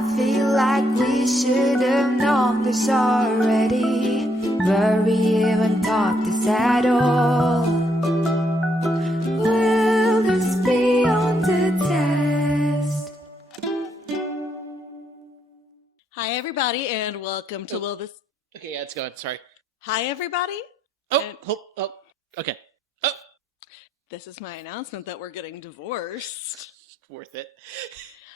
I feel like we should have known this already. Were we even taught this at all? Will this be on the test? Hi, everybody, and welcome to Will This... Okay, yeah, it's going. Sorry. Hi, everybody. Okay. Oh, This is my announcement that we're getting divorced. worth it.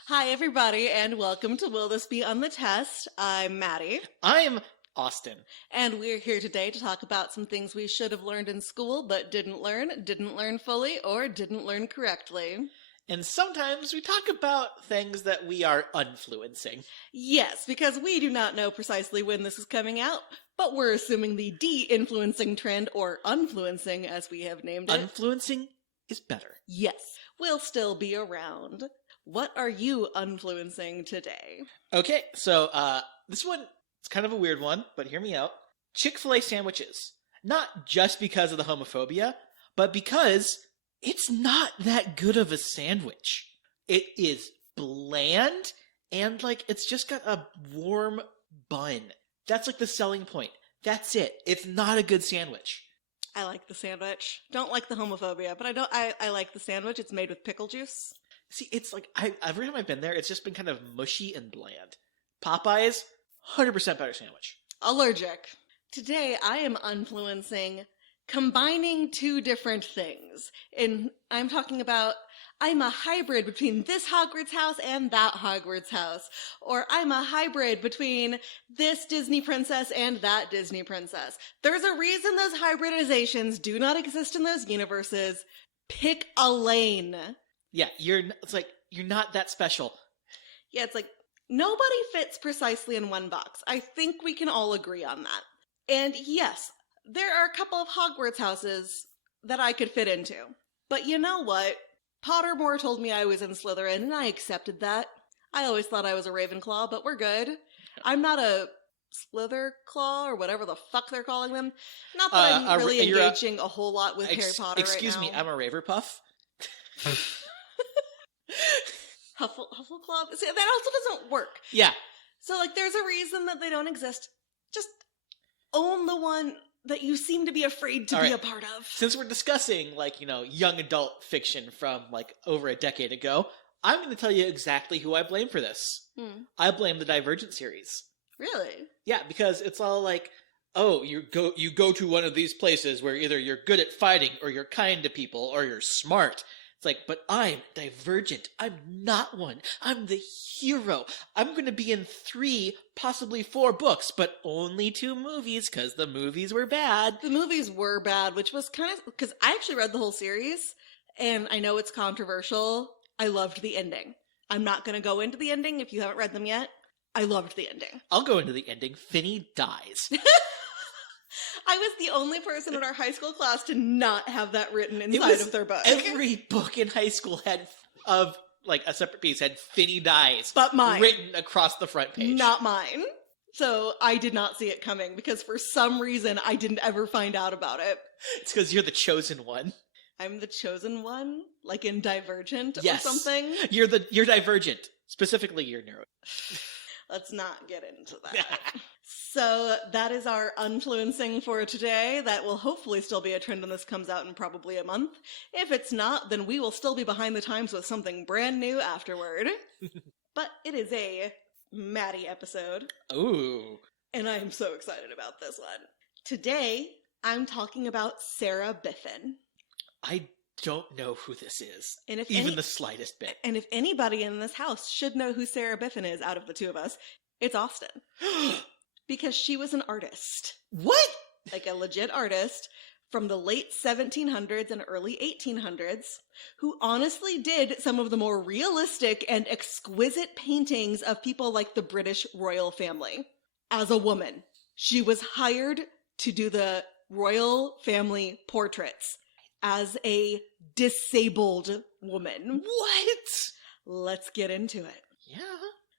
Hi, everybody, and welcome to Will This Be on the Test? I'm Mattie, I'm Austin. and we're here today to talk about some things we should have learned in school but didn't learn fully, or didn't learn correctly. And sometimes we talk about things that we are influencing. Yes, because we do not know precisely when this is coming out, but we're assuming the de-influencing trend, or unfluencing as we have named it. Influencing is better. Yes, will still be around. What are you influencing today? Okay, so this one, it's kind of a weird one, but hear me out. Chick-fil-A sandwiches. Not just because of the homophobia, but because it's not that good of a sandwich. It is bland, and it's just got a warm bun. That's the selling point. That's it. It's not a good sandwich. I like the sandwich. Don't like the homophobia, but I like the sandwich. It's made with pickle juice. See, it's every time I've been there, it's just been kind of mushy and bland. Popeyes, 100% better sandwich. Allergic. Today I am influencing combining two different things. And I'm talking about, I'm a hybrid between this Hogwarts house and that Hogwarts house. Or I'm a hybrid between this Disney princess and that Disney princess. There's a reason those hybridizations do not exist in those universes. Pick a lane. Yeah, you're not that special. Yeah, it's nobody fits precisely in one box. I think we can all agree on that. And yes, there are a couple of Hogwarts houses that I could fit into. But you know what? Pottermore told me I was in Slytherin, and I accepted that. I always thought I was a Ravenclaw, but we're good. I'm not a Slitherclaw, or whatever the fuck they're calling them. Not that I'm really engaging a whole lot with Harry Potter right now. Excuse me, I'm a Raverpuff. Huffleclaw? See, that also doesn't work. Yeah. So, there's a reason that they don't exist. Just own the one that you seem to be afraid to be a part of. Since we're discussing, young adult fiction from, over a decade ago, I'm going to tell you exactly who I blame for this. I blame the Divergent series. Really? Yeah, because it's all you go to one of these places where either you're good at fighting, or you're kind to people, or you're smart. It's but I'm Divergent. I'm not one. I'm the hero. I'm going to be in 3, possibly 4 books, but only 2 movies, because the movies were bad. The movies were bad, which was kind of... Because I actually read the whole series, and I know it's controversial. I loved the ending. I'm not going to go into the ending if you haven't read them yet. I loved the ending. I'll go into the ending. Finny dies. I was the only person in our high school class to not have that written inside of their book. Every book in high school had, a separate piece, had Finny dies. But mine. Written across the front page. Not mine. So I did not see it coming, because for some reason I didn't ever find out about it. It's because you're the chosen one. I'm the chosen one? Like in Divergent or something? You're Divergent. Specifically, you're neuro. Let's not get into that. So that is our influencing for today. That will hopefully still be a trend when this comes out in probably a month. If it's not, then we will still be behind the times with something brand new afterward. But it is a Mattie episode. Ooh. And I am so excited about this one. Today, I'm talking about Sarah Biffen. I don't know who this is. And if even the slightest bit. And if anybody in this house should know who Sarah Biffen is out of the two of us, it's Austin. Because she was an artist. What? A legit artist from the late 1700s and early 1800s, who honestly did some of the more realistic and exquisite paintings of people like the British royal family. As a woman, she was hired to do the royal family portraits as a disabled woman. What? Let's get into it. Yeah.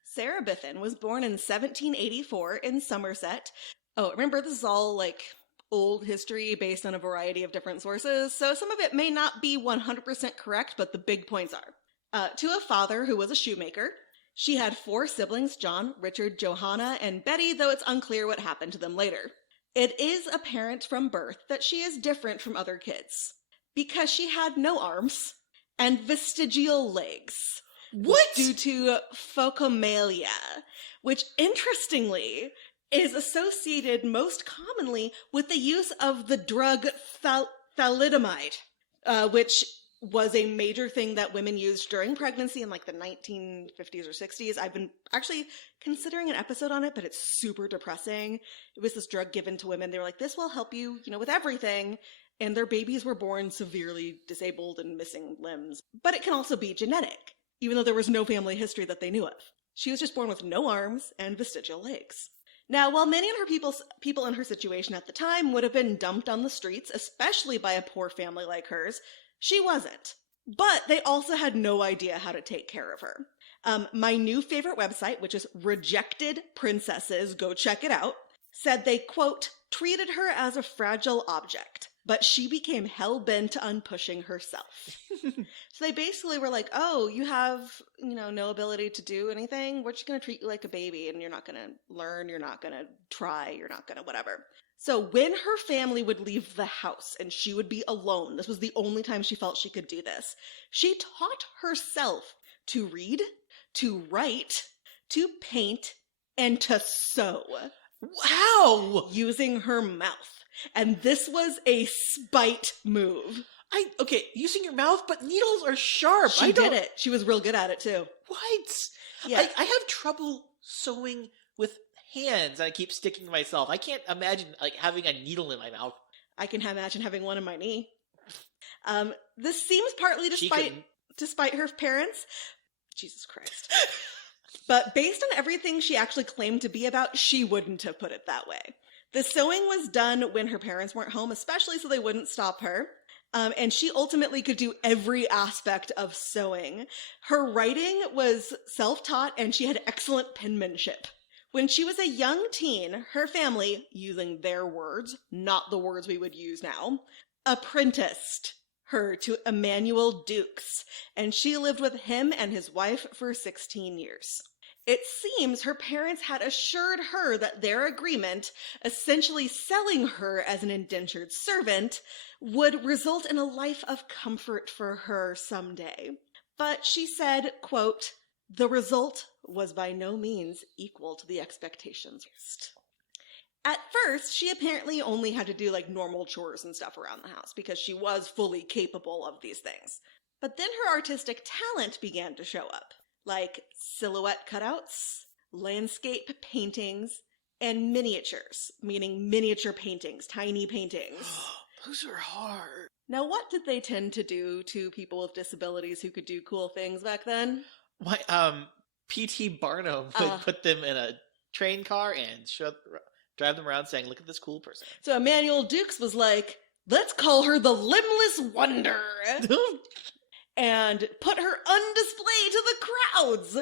Sarah Biffen was born in 1784 in Somerset. Oh, remember, this is all old history based on a variety of different sources, so some of it may not be 100% correct, but the big points are. To a father who was a shoemaker, She had 4 siblings, John, Richard, Johanna, and Betty, though it's unclear what happened to them later. It is apparent from birth that she is different from other kids because she had no arms and vestigial legs. What? Due to phocomalia, which interestingly is associated most commonly with the use of the drug thalidomide, which was a major thing that women used during pregnancy in like the 1950s or 60s. I've been actually considering an episode on it, but it's super depressing. It was this drug given to women. They were like, this will help you, with everything. And their babies were born severely disabled and missing limbs. But it can also be genetic, even though there was no family history that they knew of. She was just born with no arms and vestigial legs. Now, while many of her people in her situation at the time would have been dumped on the streets, especially by a poor family like hers, she wasn't. But they also had no idea how to take care of her. My new favorite website, which is Rejected Princesses, go check it out, said they, quote, treated her as a fragile object, but she became hell-bent on pushing herself. So they basically were like, oh, you have, no ability to do anything. We're just going to treat you like a baby, and you're not going to learn, you're not going to try, you're not going to whatever. So when her family would leave the house and she would be alone, this was the only time she felt she could do this, she taught herself to read, to write, to paint, and to sew. How? Using her mouth. And this was a spite move. Okay, using your mouth, but needles are sharp. She did it. She was real good at it, too. What? Yeah. I have trouble sewing with hands. I keep sticking to myself. I can't imagine having a needle in my mouth. I can imagine having one in my knee. This seems partly despite her parents. Jesus Christ. But based on everything she actually claimed to be about, she wouldn't have put it that way. The sewing was done when her parents weren't home, especially so they wouldn't stop her. And she ultimately could do every aspect of sewing. Her writing was self-taught and she had excellent penmanship. When she was a young teen, her family, using their words, not the words we would use now, apprenticed her to Emmanuel Dukes, and she lived with him and his wife for 16 years. It seems her parents had assured her that their agreement, essentially selling her as an indentured servant, would result in a life of comfort for her someday. But she said, quote, the result was by no means equal to the expectations. At first, she apparently only had to do normal chores and stuff around the house because she was fully capable of these things. But then her artistic talent began to show up, like silhouette cutouts, landscape paintings, and miniatures, meaning miniature paintings, tiny paintings. Those are hard. Now, what did they tend to do to people with disabilities who could do cool things back then? My P.T. Barnum would put them in a train car and drive them around saying, look at this cool person. So Emmanuel Dukes was like, let's call her the Limbless Wonder. And put her on display to the crowds.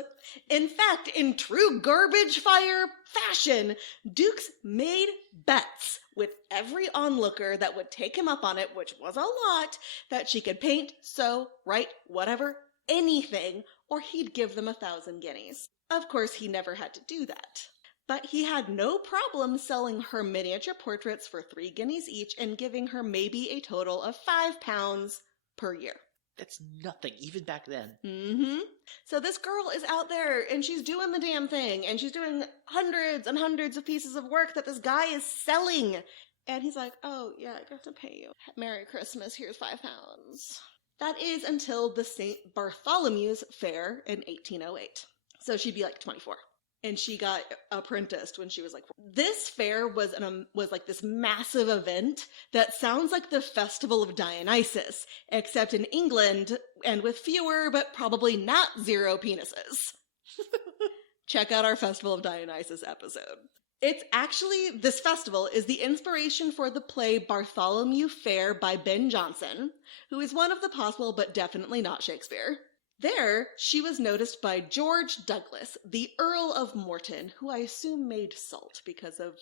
In fact, in true garbage fire fashion, Dukes made bets with every onlooker that would take him up on it, which was a lot, that she could paint, sew, write, whatever, anything, or he'd give them 1,000 guineas. Of course, he never had to do that. But he had no problem selling her miniature portraits for 3 guineas each and giving her maybe a total of £5 per year. That's nothing, even back then. Mm-hmm. So this girl is out there, and she's doing the damn thing, and she's doing hundreds and hundreds of pieces of work that this guy is selling. And he's like, oh, yeah, I got to pay you. Merry Christmas, here's £5. That is until the St. Bartholomew's Fair in 1808. So she'd be 24. And she got apprenticed when she was 4. This fair was this massive event that sounds like the Festival of Dionysus, except in England and with fewer, but probably not 0 penises. Check out our Festival of Dionysus episode. This festival is the inspiration for the play Bartholomew Fair by Ben Jonson, who is one of the possible but definitely not Shakespeare. There, she was noticed by George Douglas, the Earl of Morton, who I assume made salt because of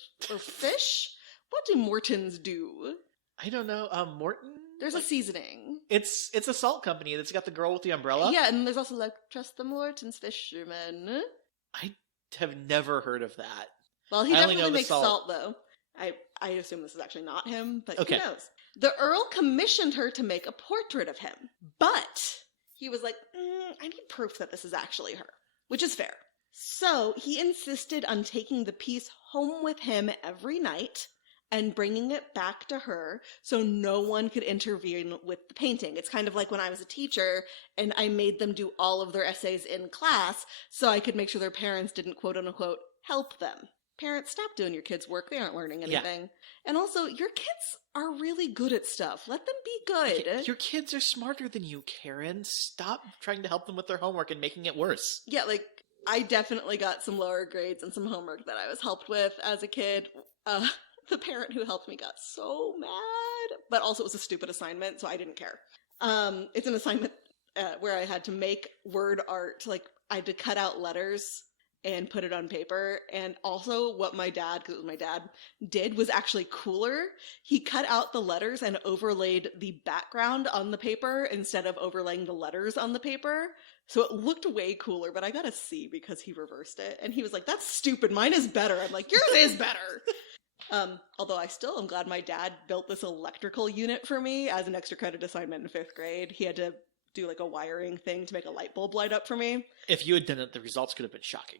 fish? What do Mortons do? I don't know. Morton? There's a seasoning. It's a salt company that's got the girl with the umbrella. Yeah, and there's also like Trust the Morton's Fisherman. I have never heard of that. Well, he I only definitely know the makes salt. salt, though. I assume this is actually not him, but Okay. who knows? The Earl commissioned her to make a portrait of him, but he was like, I need proof that this is actually her, which is fair. So he insisted on taking the piece home with him every night and bringing it back to her so no one could intervene with the painting. It's kind of like when I was a teacher and I made them do all of their essays in class so I could make sure their parents didn't quote unquote help them. Parents, stop doing your kids' work. They aren't learning anything. Yeah. And also, your kids are really good at stuff. Let them be good. Your kids are smarter than you, Karen. Stop trying to help them with their homework and making it worse. Yeah, like, I definitely got some lower grades and some homework that I was helped with as a kid. The parent who helped me got so mad, but also it was a stupid assignment, so I didn't care. It's an assignment where I had to make word art. Like, I had to cut out letters and put it on paper. And also what my dad, because it was my dad, did was actually cooler. He cut out the letters and overlaid the background on the paper instead of overlaying the letters on the paper. So it looked way cooler, but I got a C because he reversed it. And he was like, that's stupid. Mine is better. I'm like, yours is better. Although I still am glad my dad built this electrical unit for me as an extra credit assignment in 5th grade. He had to do like a wiring thing to make a light bulb light up for me. If you had done it, the results could have been shocking.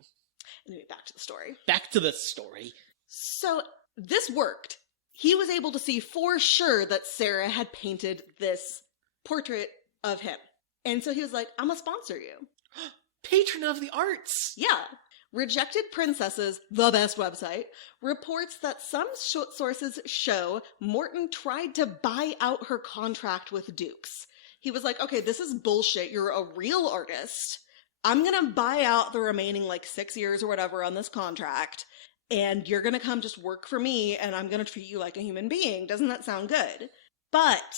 Anyway, back to the story. Back to the story. So this worked. He was able to see for sure that Sarah had painted this portrait of him. And so he was like, I'm gonna sponsor you. Patron of the arts. Yeah. Rejected Princesses, the best website, reports that some sources show Morton tried to buy out her contract with Dukes. He was like, okay, this is bullshit. You're a real artist. I'm going to buy out the remaining 6 years or whatever on this contract, and you're going to come just work for me, and I'm going to treat you like a human being. Doesn't that sound good? But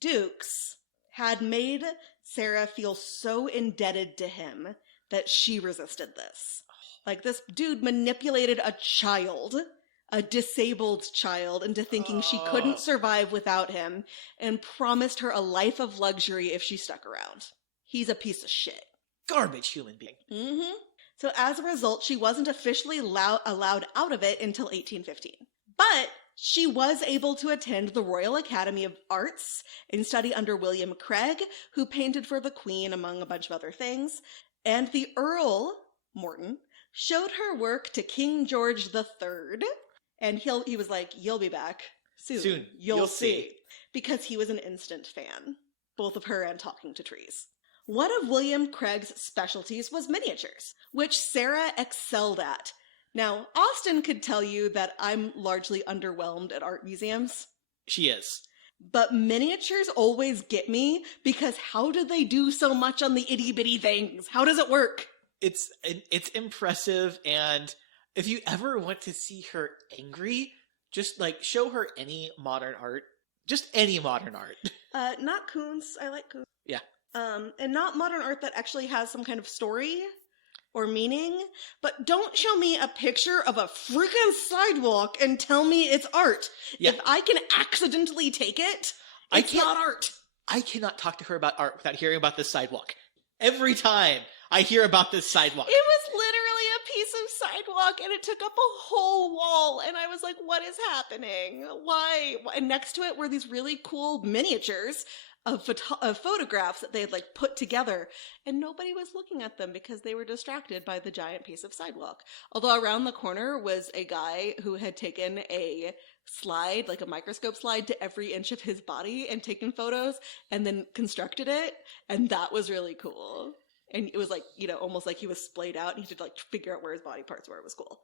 Dukes had made Sarah feel so indebted to him that she resisted this. Like, this dude manipulated a child, a disabled child, into thinking she couldn't survive without him, and promised her a life of luxury if she stuck around. He's a piece of shit. Garbage human being. Mm-hmm. So as a result, she wasn't officially allowed out of it until 1815. But she was able to attend the Royal Academy of Arts and study under William Craig, who painted for the Queen, among a bunch of other things. And the Earl, Morton, showed her work to King George III. And he was like, you'll be back soon. You'll see. Because he was an instant fan, both of her and talking to trees. One of William Craig's specialties was miniatures, which Sarah excelled at. Now, Austin could tell you that I'm largely underwhelmed at art museums. She is. But miniatures always get me, because how do they do so much on the itty-bitty things? How does it work? It's impressive, and if you ever want to see her angry, just show her any modern art. Just any modern art. Not Kuntz. I like Kuntz. Yeah. And not modern art that actually has some kind of story or meaning. But don't show me a picture of a freaking sidewalk and tell me it's art. Yeah. If I can accidentally take it, it's not art. I cannot talk to her about art without hearing about this sidewalk. Every time I hear about this sidewalk. It was literally a piece of sidewalk, and it took up a whole wall, and I was like, what is happening? Why? And next to it were these really cool miniatures of photographs that they had put together, and nobody was looking at them because they were distracted by the giant piece of sidewalk. Although around the corner was a guy who had taken a slide, a microscope slide, to every inch of his body and taken photos and then constructed it, and that was really cool. And it was almost like he was splayed out and he had to figure out where his body parts were. It was cool.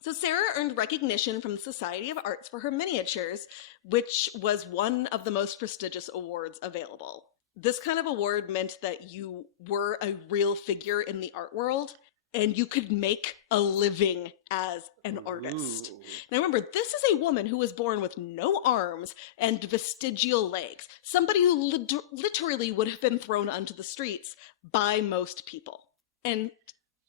So Sarah earned recognition from the Society of Arts for her miniatures, which was one of the most prestigious awards available. This kind of award meant that you were a real figure in the art world, and you could make a living as an artist. Now remember, this is a woman who was born with no arms and vestigial legs. Somebody who literally would have been thrown onto the streets by most people. And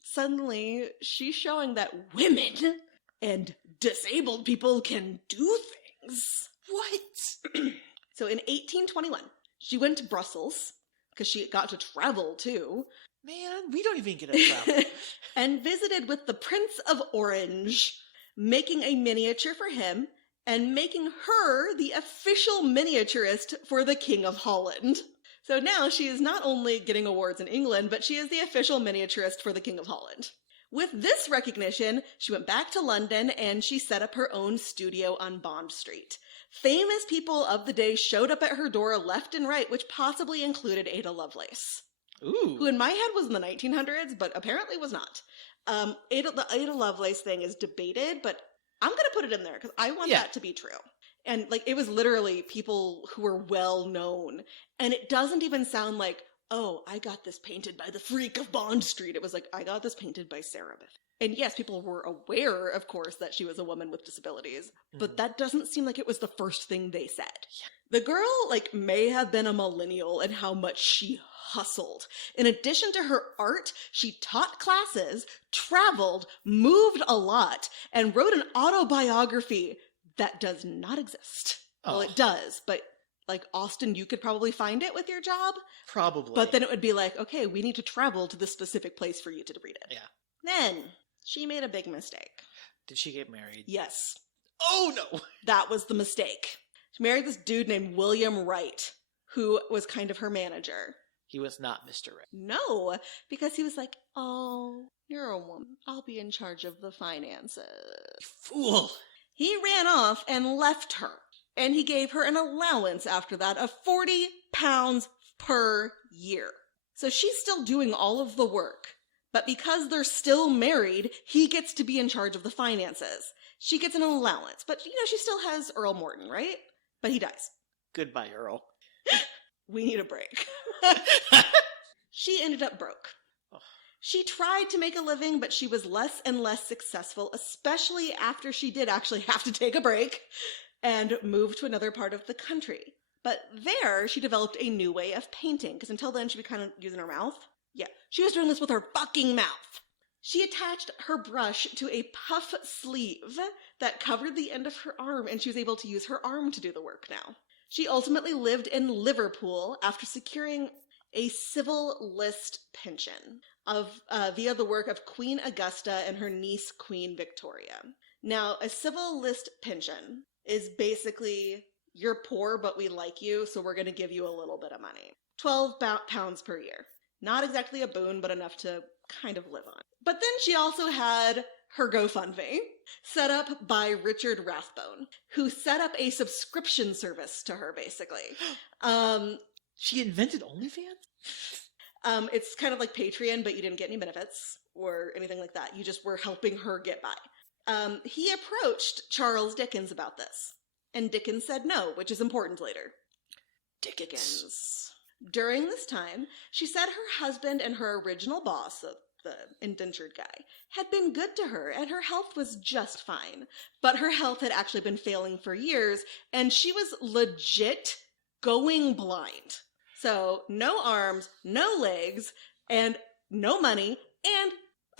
suddenly, she's showing that women and disabled people can do things. What? So in 1821, she went to Brussels, because she got to travel too. Man, we don't even get to travel. And visited with the Prince of Orange, making a miniature for him and making her the official miniaturist for the King of Holland. So now she is not only getting awards in England, but she is the official miniaturist for the King of Holland. With this recognition, she went back to London and she set up her own studio on Bond Street. Famous people of the day showed up at her door left and right, which possibly included Ada Lovelace. Ooh. Who in my head was in the 1900s, but apparently was not. The Ada Lovelace thing is debated, but I'm going to put it in there because I want that to be true. And like, it was literally people who were well known. And it doesn't even sound like, oh, I got this painted by the freak of Bond Street. It was like, I got this painted by Sarah Biffen. And yes, people were aware, of course, that she was a woman with disabilities, but that doesn't seem like it was the first thing they said. The girl, like, may have been a millennial in how much she hustled. In addition to her art, she taught classes, traveled, moved a lot, and wrote an autobiography that does not exist. Oh. Well, it does, but like, Austin, you could probably find it with your job. Probably. But then it would be like, okay, we need to travel to this specific place for you to read it. Yeah. Then she made a big mistake. Did she get married? Yes. Oh, no. That was the mistake. She married this dude named William Wright, who was kind of her manager. He was not Mr. Wright. No, because he was like, oh, you're a woman. I'll be in charge of the finances. You fool. He ran off and left her. And he gave her an allowance after that of £40 per year. So she's still doing all of the work. But because they're still married, he gets to be in charge of the finances. She gets an allowance. But, you know, she still has Earl Morton, right? But he dies. Goodbye, Earl. We need a break. She ended up broke. Oh. She tried to make a living, but she was less and less successful, especially after she did actually have to take a break and move to another part of the country. But there, she developed a new way of painting, because until then, she'd be kind of using her mouth. Yeah, she was doing this with her fucking mouth. She attached her brush to a puff sleeve that covered the end of her arm, and she was able to use her arm to do the work now. She ultimately lived in Liverpool after securing a civil list pension via the work of Queen Augusta and her niece, Queen Victoria. Now, a civil list pension is basically, you're poor, but we like you, so we're going to give you a little bit of money. £12 per year. Not exactly a boon, but enough to kind of live on. But then she also had her GoFundMe, set up by Richard Rathbone, who set up a subscription service to her, basically. She invented OnlyFans? It's kind of like Patreon, but you didn't get any benefits or anything like that. You just were helping her get by. He approached Charles Dickens about this, and Dickens said no, which is important later. Dickens. During this time, she said her husband and her original boss, the indentured guy, had been good to her, and her health was just fine. But her health had actually been failing for years, and she was legit going blind. So, no arms, no legs, and no money, and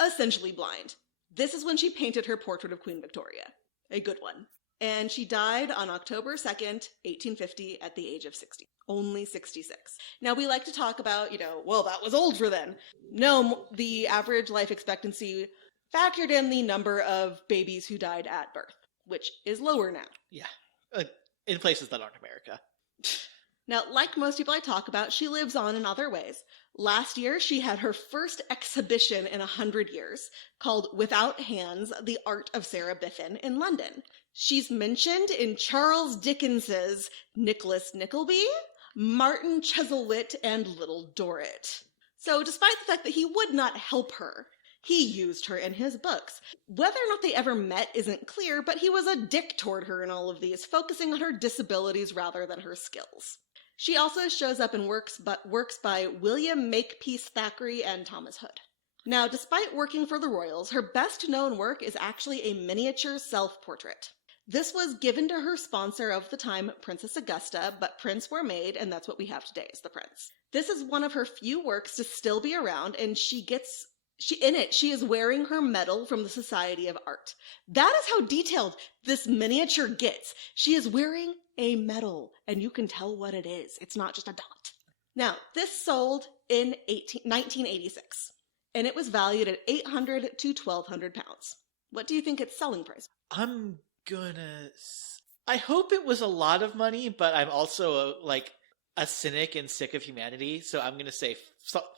essentially blind. This is when she painted her portrait of Queen Victoria. A good one. And she died on October 2nd, 1850, at the age of 60. Only 66. Now, we like to talk about, well, that was old for then. No, the average life expectancy factored in the number of babies who died at birth, which is lower now. Yeah. In places that aren't America. Now, like most people I talk about, she lives on in other ways. Last year, she had her first exhibition in 100 years, called Without Hands, The Art of Sarah Biffen, in London. She's mentioned in Charles Dickens's Nicholas Nickleby, Martin Chuzzlewit, and Little Dorrit. So despite the fact that he would not help her, he used her in his books. Whether or not they ever met isn't clear, but he was a dick toward her in all of these, focusing on her disabilities rather than her skills. She also shows up in works by William Makepeace Thackeray and Thomas Hood. Now, despite working for the royals, her best-known work is actually a miniature self-portrait. This was given to her sponsor of the time, Princess Augusta, but prints were made, and that's what we have today, is the prints. This is one of her few works to still be around, and she gets She is wearing her medal from the Society of Art. That is how detailed this miniature gets. She is wearing a medal, and you can tell what it is. It's not just a dot. Now, this sold in 1986, and it was valued at 800 to 1,200 pounds. What do you think its selling price? I'm gonna... I hope it was a lot of money, but I'm also a cynic and sick of humanity, so I'm gonna say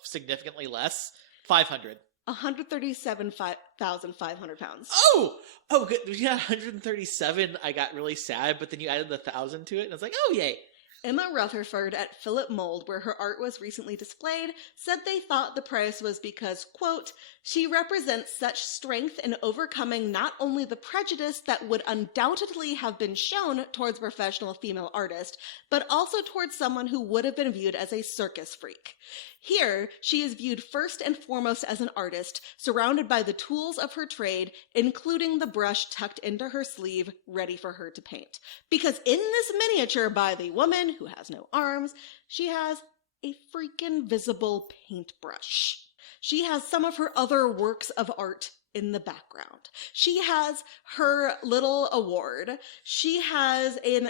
significantly less. 500. 137,500 pounds. Oh, good. Yeah, 137. I got really sad, but then you added the 1,000 to it, and I was like, oh, yay. Emma Rutherford at Philip Mould, where her art was recently displayed, said they thought the price was because, quote, she represents such strength in overcoming not only the prejudice that would undoubtedly have been shown towards a professional female artist, but also towards someone who would have been viewed as a circus freak. Here, she is viewed first and foremost as an artist, surrounded by the tools of her trade, including the brush tucked into her sleeve, ready for her to paint. Because in this miniature by the woman who has no arms, she has a freaking visible paintbrush. She has some of her other works of art in the background. She has her little award. She has a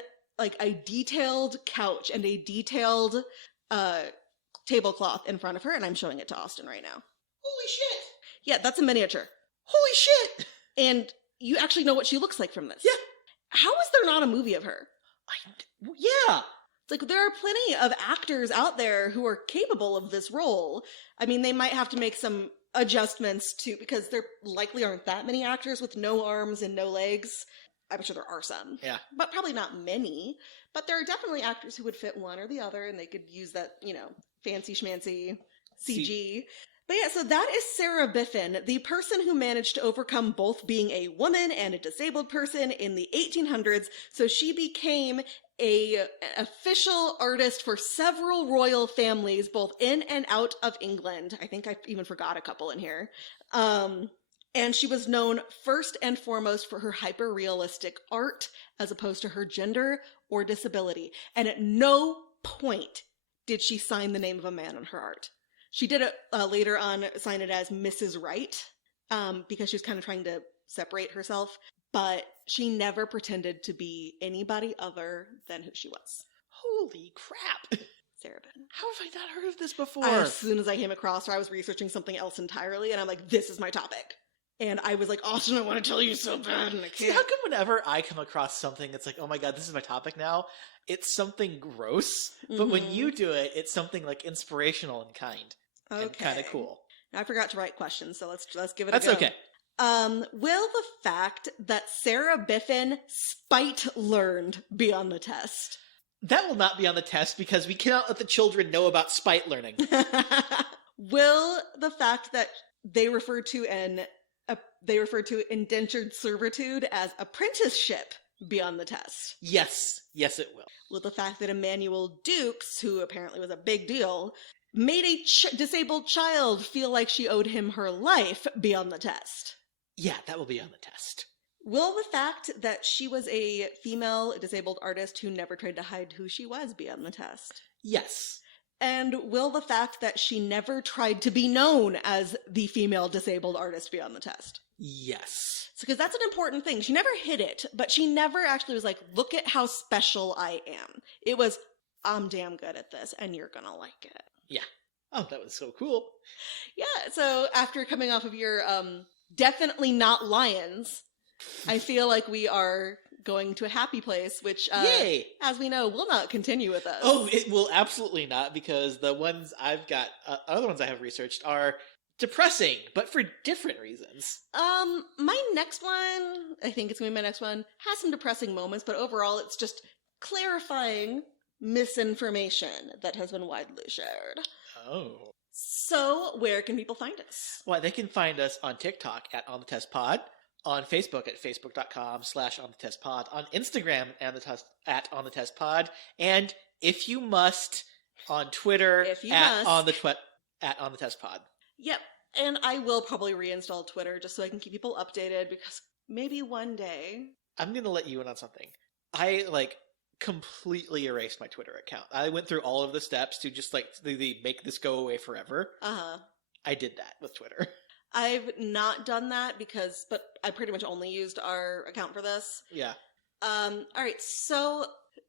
detailed couch and a detailed tablecloth in front of her, and I'm showing it to Austin right now. Holy shit! Yeah, that's a miniature. Holy shit! And you actually know what she looks like from this. Yeah. How is there not a movie of her? Yeah. It's like there are plenty of actors out there who are capable of this role. I mean, they might have to make some adjustments because there likely aren't that many actors with no arms and no legs. I'm sure there are some. Yeah. But probably not many. But there are definitely actors who would fit one or the other, and they could use that, fancy schmancy CG. But yeah, so that is Sarah Biffen, the person who managed to overcome both being a woman and a disabled person in the 1800s. So she became an official artist for several royal families, both in and out of England. I think I even forgot a couple in here. And she was known first and foremost for her hyper-realistic art, as opposed to her gender or disability. And at no point did she sign the name of a man on her art. She did it later on, sign it as Mrs. Right, because she was kind of trying to separate herself. But she never pretended to be anybody other than who she was. Holy crap. Sarah Biffen. How have I not heard of this before? As soon as I came across her, I was researching something else entirely, and I'm like, this is my topic. And I was like, Austin, I want to tell you so bad, and I can't. See, how come whenever I come across something that's like, oh my god, this is my topic now, it's something gross, but when you do it, it's something inspirational and kind. Okay. And kind of cool. I forgot to write questions, so let's give it That's a go. okay. Will the fact that Sarah Biffen spite-learned be on the test? That will not be on the test because we cannot let the children know about spite learning. Will the fact that they refer to indentured servitude as apprenticeship be on the test? Yes. Yes, it will. Will the fact that Emmanuel Dukes, who apparently was a big deal, made a disabled child feel like she owed him her life be on the test? Yeah, that will be on the test. Will the fact that she was a female disabled artist who never tried to hide who she was be on the test? Yes. And will the fact that she never tried to be known as the female disabled artist be on the test? Yes. Because that's an important thing. She never hid it, but she never actually was like, look at how special I am. It was, I'm damn good at this, and you're gonna like it. Yeah. Oh, that was so cool. Yeah, so after coming off of your definitely not lions, I feel like we are going to a happy place, which, Yay! As we know, will not continue with us. Oh, it will absolutely not, because the ones I've got, other ones I have researched are depressing, but for different reasons. My next one, I think it's going to be my next one, has some depressing moments, but overall it's just clarifying misinformation that has been widely shared. Oh. So, where can people find us? Well, they can find us on TikTok at On The Test Pod, on Facebook at facebook.com/OnTheTestPod, on Instagram at On The Test Pod, and if you must, on Twitter at On The Test Pod. Yep, and I will probably reinstall Twitter just so I can keep people updated, because maybe one day... I'm going to let you in on something. I, completely erased my Twitter account. I went through all of the steps to just, make this go away forever. Uh-huh. I did that with Twitter. I've not done that but I pretty much only used our account for this. Yeah. All right, so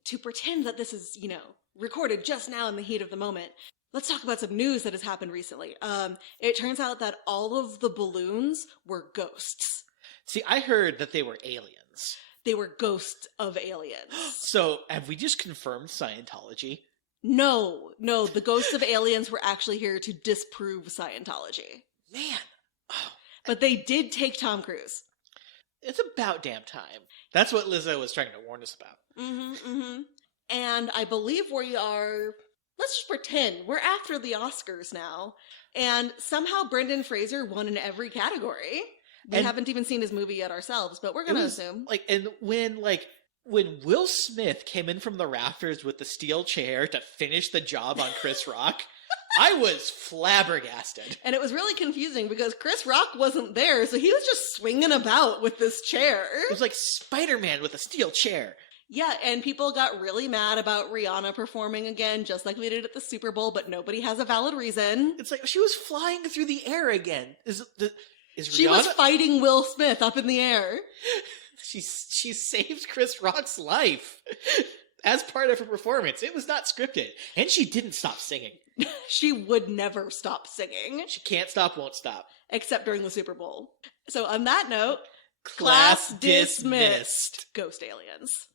to pretend that this is, recorded just now in the heat of the moment, let's talk about some news that has happened recently. It turns out that all of the balloons were ghosts. See, I heard that they were aliens. They were ghosts of aliens. So, have we just confirmed Scientology? No, the ghosts of aliens were actually here to disprove Scientology. Man. Oh. But they did take Tom Cruise. It's about damn time. That's what Lizzo was trying to warn us about. And I believe we are, let's just pretend, we're after the Oscars now. And somehow Brendan Fraser won in every category. We haven't even seen his movie yet ourselves, but we're going to assume. And when Will Smith came in from the rafters with the steel chair to finish the job on Chris Rock, I was flabbergasted. And it was really confusing because Chris Rock wasn't there, so he was just swinging about with this chair. It was like Spider-Man with a steel chair. Yeah, and people got really mad about Rihanna performing again, just like we did at the Super Bowl, but nobody has a valid reason. It's like she was flying through the air again. Is Rihanna? She was fighting Will Smith up in the air. She saved Chris Rock's life as part of her performance. It was not scripted. And she didn't stop singing. She would never stop singing. She can't stop, won't stop. Except during the Super Bowl. So on that note, Class dismissed. Ghost aliens.